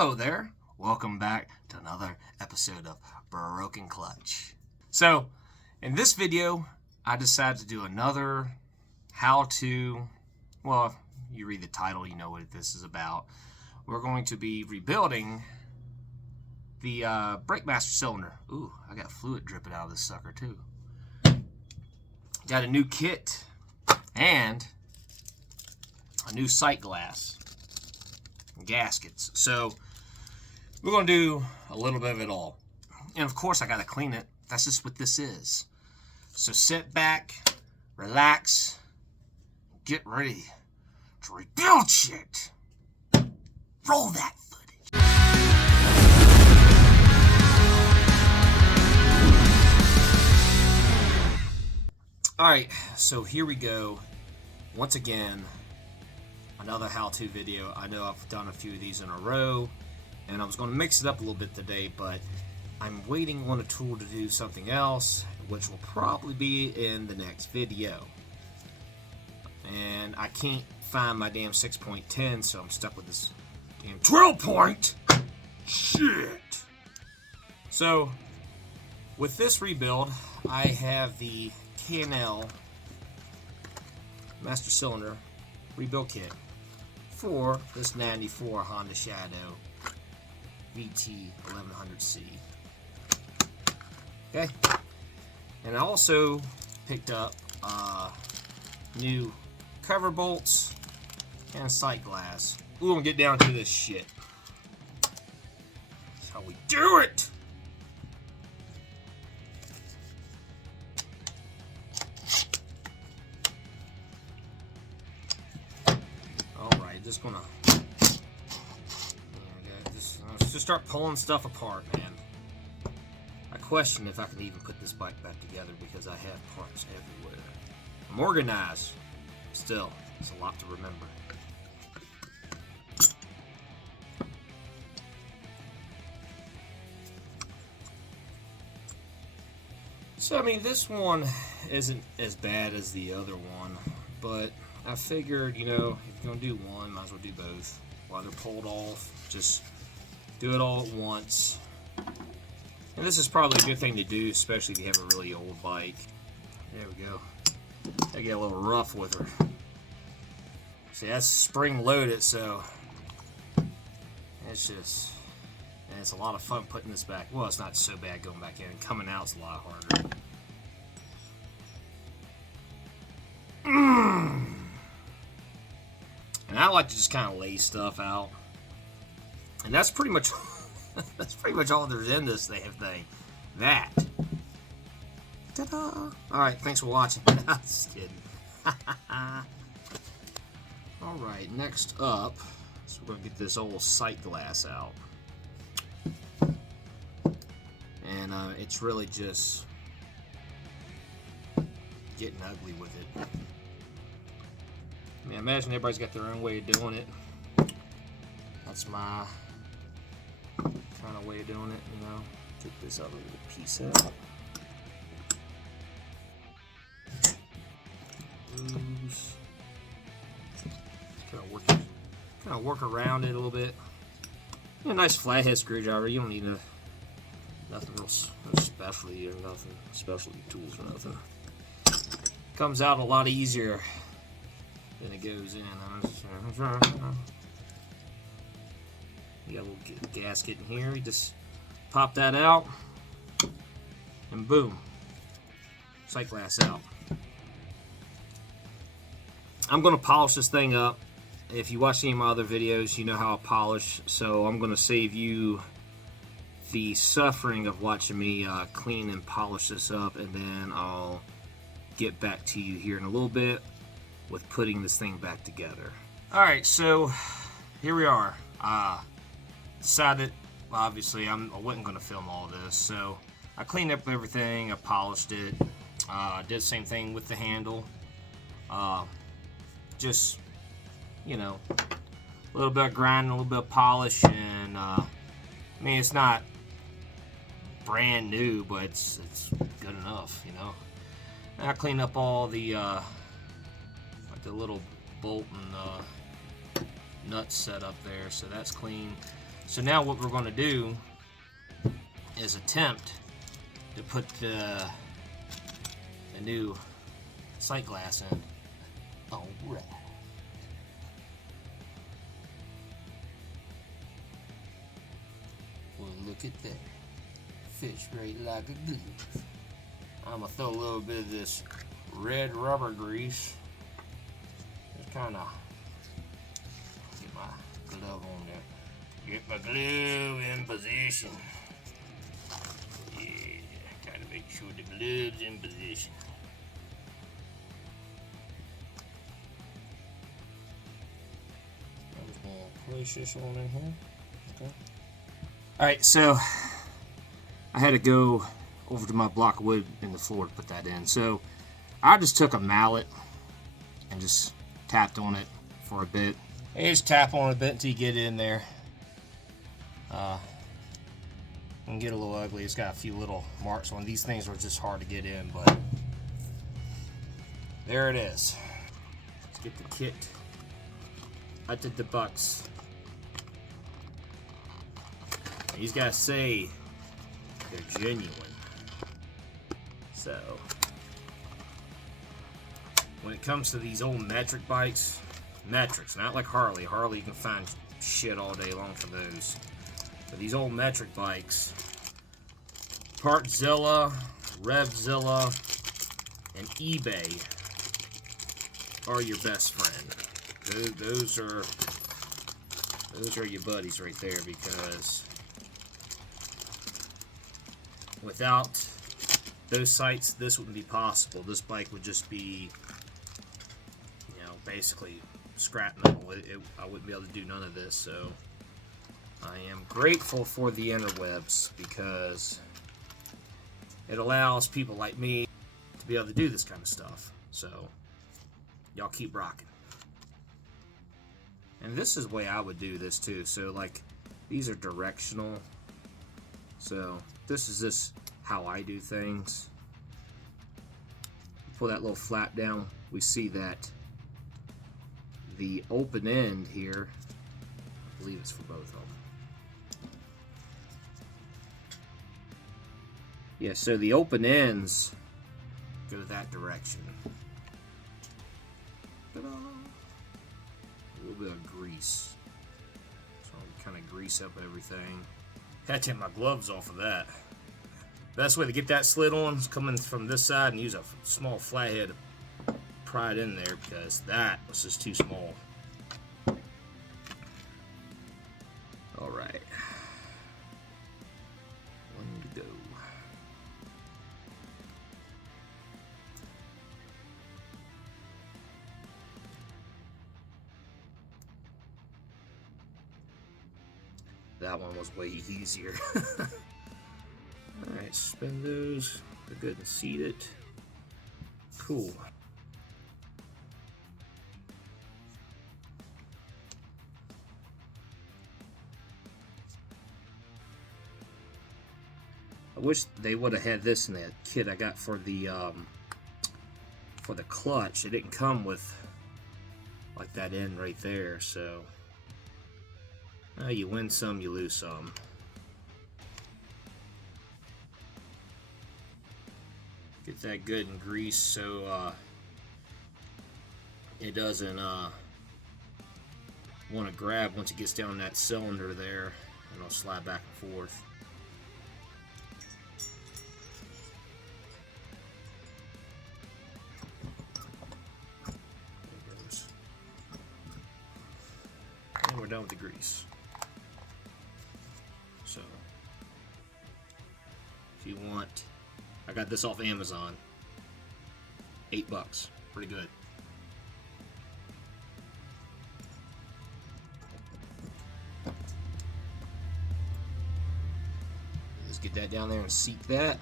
Hello there. Welcome back to another episode of Broken Clutch. So, in this video, I decided to do another how-to, well, you read the title, you know what this is about. We're going to be rebuilding the brake master cylinder. Ooh, I got fluid dripping out of this sucker too. Got a new kit and a new sight glass and gaskets. So we're going to do a little bit of it all. And of course I got to clean it. That's just what this is. So sit back, relax, get ready to rebuild shit. Roll that footage. Alright, so here we go. Once again, another how-to video. I know I've done a few of these in a row, and I was going to mix it up a little bit today, but I'm waiting on a tool to do something else, which will probably be in the next video. And I can't find my damn 6.10, so I'm stuck with this damn 12-point. Shit. So, with this rebuild, I have the K&L Master Cylinder rebuild kit for this 94 Honda Shadow VT1100C. Okay, and I also picked up new cover bolts and sight glass. We're gonna get down to this shit. That's how we do it. Just gonna just start pulling stuff apart, man. I question if I can even put this bike back together because I have parts everywhere. I'm organized. Still, it's a lot to remember. So, I mean, this one isn't as bad as the other one, but I figured, you know, if you're going to do one, might as well do both. While they're pulled off, just do it all at once. And this is probably a good thing to do, especially if you have a really old bike. There we go. I get a little rough with her. See, that's spring loaded, so it's just, and it's a lot of fun putting this back. Well, it's not so bad going back in. Coming out's a lot harder. And I like to just kind of lay stuff out, and that's pretty much all there's in this damn thing. That. Ta-da! All right, thanks for watching. Just kidding. All right, next up, so we're gonna get this old sight glass out, and it's really just getting ugly with it. I mean, imagine everybody's got their own way of doing it. That's my kind of way of doing it, you know. Take this other little piece out. Loose. Kind of work around it a little bit. Yeah, nice flathead screwdriver. You don't need nothing real specialty or nothing, specialty tools or nothing. Comes out a lot easier than it goes in. You got a little gasket in here. You just pop that out, and boom, sight glass out. I'm going to polish this thing up. If you watch any of my other videos, you know how I polish, so I'm going to save you the suffering of watching me clean and polish this up, and then I'll get back to you here in a little bit with putting this thing back together. Alright, so here we are. Decided, well, obviously I wasn't going to film all this, so I cleaned up everything, I polished it, did the same thing with the handle. Just, you know, a little bit of grinding, a little bit of polish, and I mean, it's not brand new, but it's good enough, you know. And I cleaned up all the like the little bolt and nuts set up there, so that's clean. So now what we're going to do is attempt to put the new sight glass in. All right. Well, look at that. Fits right like a glove. I'm gonna throw a little bit of this red rubber grease. Just kind of get my glove on there. Get my glove in position. Yeah, try to make sure the glove's in position. I'm just gonna place this on in here. Okay. Alright, so I had to go over to my block of wood in the floor to put that in. So I just took a mallet and just tapped on it for a bit. And you just tap on it a bit until you get it in there. It can get a little ugly. It's got a few little marks on. These things are just hard to get in, but there it is. Let's get the kit out of the box. These guys say they're genuine. So, when it comes to these old metric bikes, metrics, not like Harley. Harley, you can find shit all day long for those. But these old metric bikes, Partzilla, RevZilla, and eBay are your best friend. Those are your buddies right there, because without those sites, this wouldn't be possible. This bike would just be, you know, basically scrap metal. I wouldn't be able to do none of this, so I am grateful for the interwebs, because it allows people like me to be able to do this kind of stuff. So, y'all keep rocking. And this is the way I would do this too. So, like, these are directional. So, this is how I do things. Pull that little flap down. We see that the open end here, I believe it's for both of them. Yeah, so the open ends go that direction. Ta-da! A little bit of grease. So I'll kind of grease up everything. Had to take my gloves off of that. Best way to get that slid on is coming from this side and use a small flathead to pry it in there, because that was just too small. Alright. One to go. That one was way easier. Alright, spin those. They're good and seat it. Cool. I wish they would have had this in that kit I got for the clutch. It didn't come with like that end right there, so you win some, you lose some. Get that good and greased so it doesn't want to grab once it gets down that cylinder there, and it'll slide back and forth. There it goes. And we're done with the grease. So, if you want, I got this off Amazon. $8, pretty good. Let's get that down there and seat that.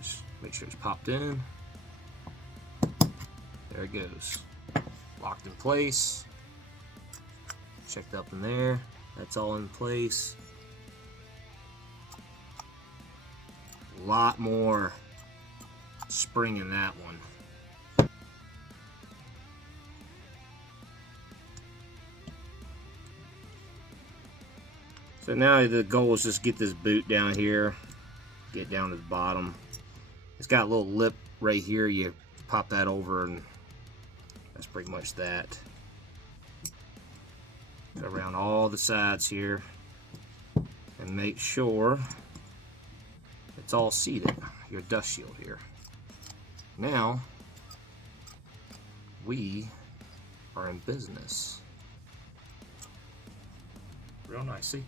Just make sure it's popped in. There it goes. Locked in place. Checked up in there. That's all in place. A lot more spring in that one. So now the goal is just get this boot down here, get down to the bottom. It's got a little lip right here. You pop that over and that's pretty much that. Go around all the sides here and make sure it's all seated, your dust shield here. Now we are in business. Real nice, see?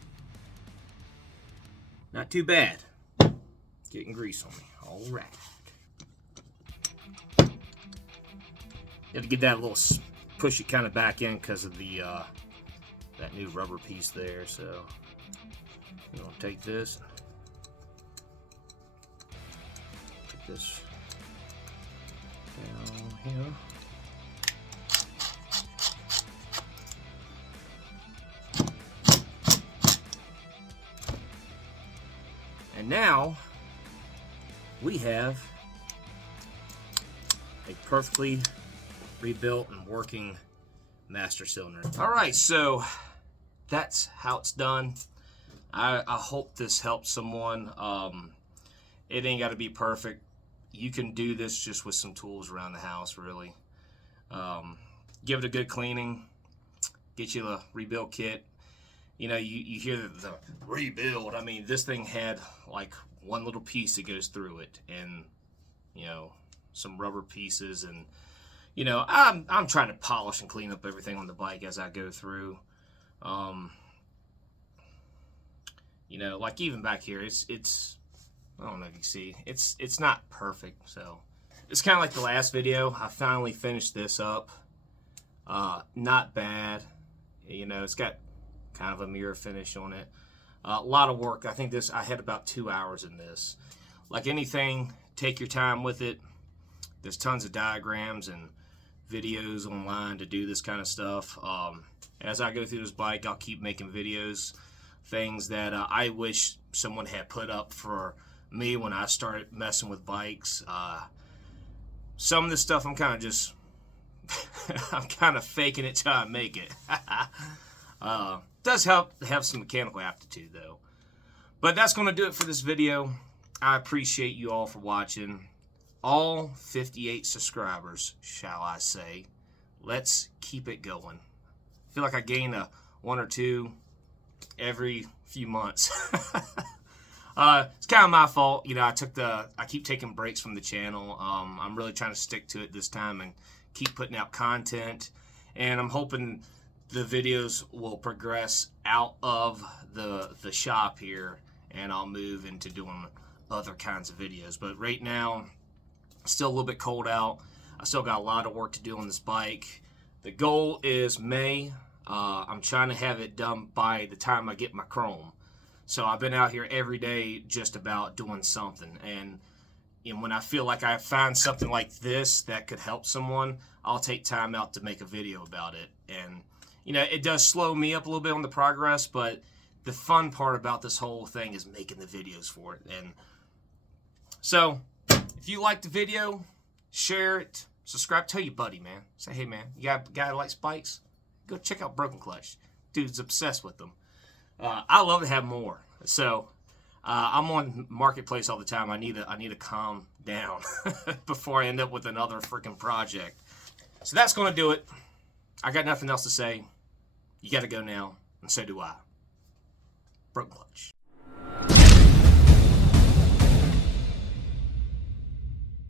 Not too bad. Getting grease on me. All right. You have to get that little push it kind of back in because of the that new rubber piece there. So we're gonna take this, put this down here. And now we have a perfectly rebuilt and working master cylinder. Alright, so that's how it's done. I hope this helps someone. It ain't got to be perfect. You can do this just with some tools around the house, really. Give it a good cleaning. Get you a rebuild kit. You know, you hear the rebuild. I mean, this thing had like one little piece that goes through it, and you know, some rubber pieces, and you know, I'm trying to polish and clean up everything on the bike as I go through. You know, like even back here, it's I don't know if you see, it's not perfect. So it's kind of like the last video. I finally finished this up. Not bad. You know, it's got kind of a mirror finish on it. A lot of work. I think I had about 2 hours in this. Like anything, take your time with it. There's tons of diagrams and videos online to do this kind of stuff. As I go through this bike, I'll keep making videos, things that I wish someone had put up for me when I started messing with bikes. Some of this stuff I'm kind of just I'm kind of faking it till I make it. Does help to have some mechanical aptitude though. But that's going to do it for this video. I appreciate you all for watching. All 58 subscribers, shall I say. Let's keep it going. I feel like I gain a 1 or 2 every few months. It's kind of my fault. You know, I keep taking breaks from the channel. I'm really trying to stick to it this time and keep putting out content. And I'm hoping the videos will progress out of the shop here, and I'll move into doing other kinds of videos. But right now, still a little bit cold out. I still got a lot of work to do on this bike. The goal is May. I'm trying to have it done by the time I get my chrome. So I've been out here every day just about doing something. And when I feel like I find something like this that could help someone, I'll take time out to make a video about it. And you know, it does slow me up a little bit on the progress, but the fun part about this whole thing is making the videos for it. And so, if you like the video, share it, subscribe, tell your buddy, man. Say, hey, man, you got a guy that likes bikes? Go check out Broken Clutch. Dude's obsessed with them. I love to have more. So, I'm on Marketplace all the time. I need to calm down before I end up with another freaking project. So that's going to do it. I got nothing else to say. You got to go now, and so do I. Broken Clutch.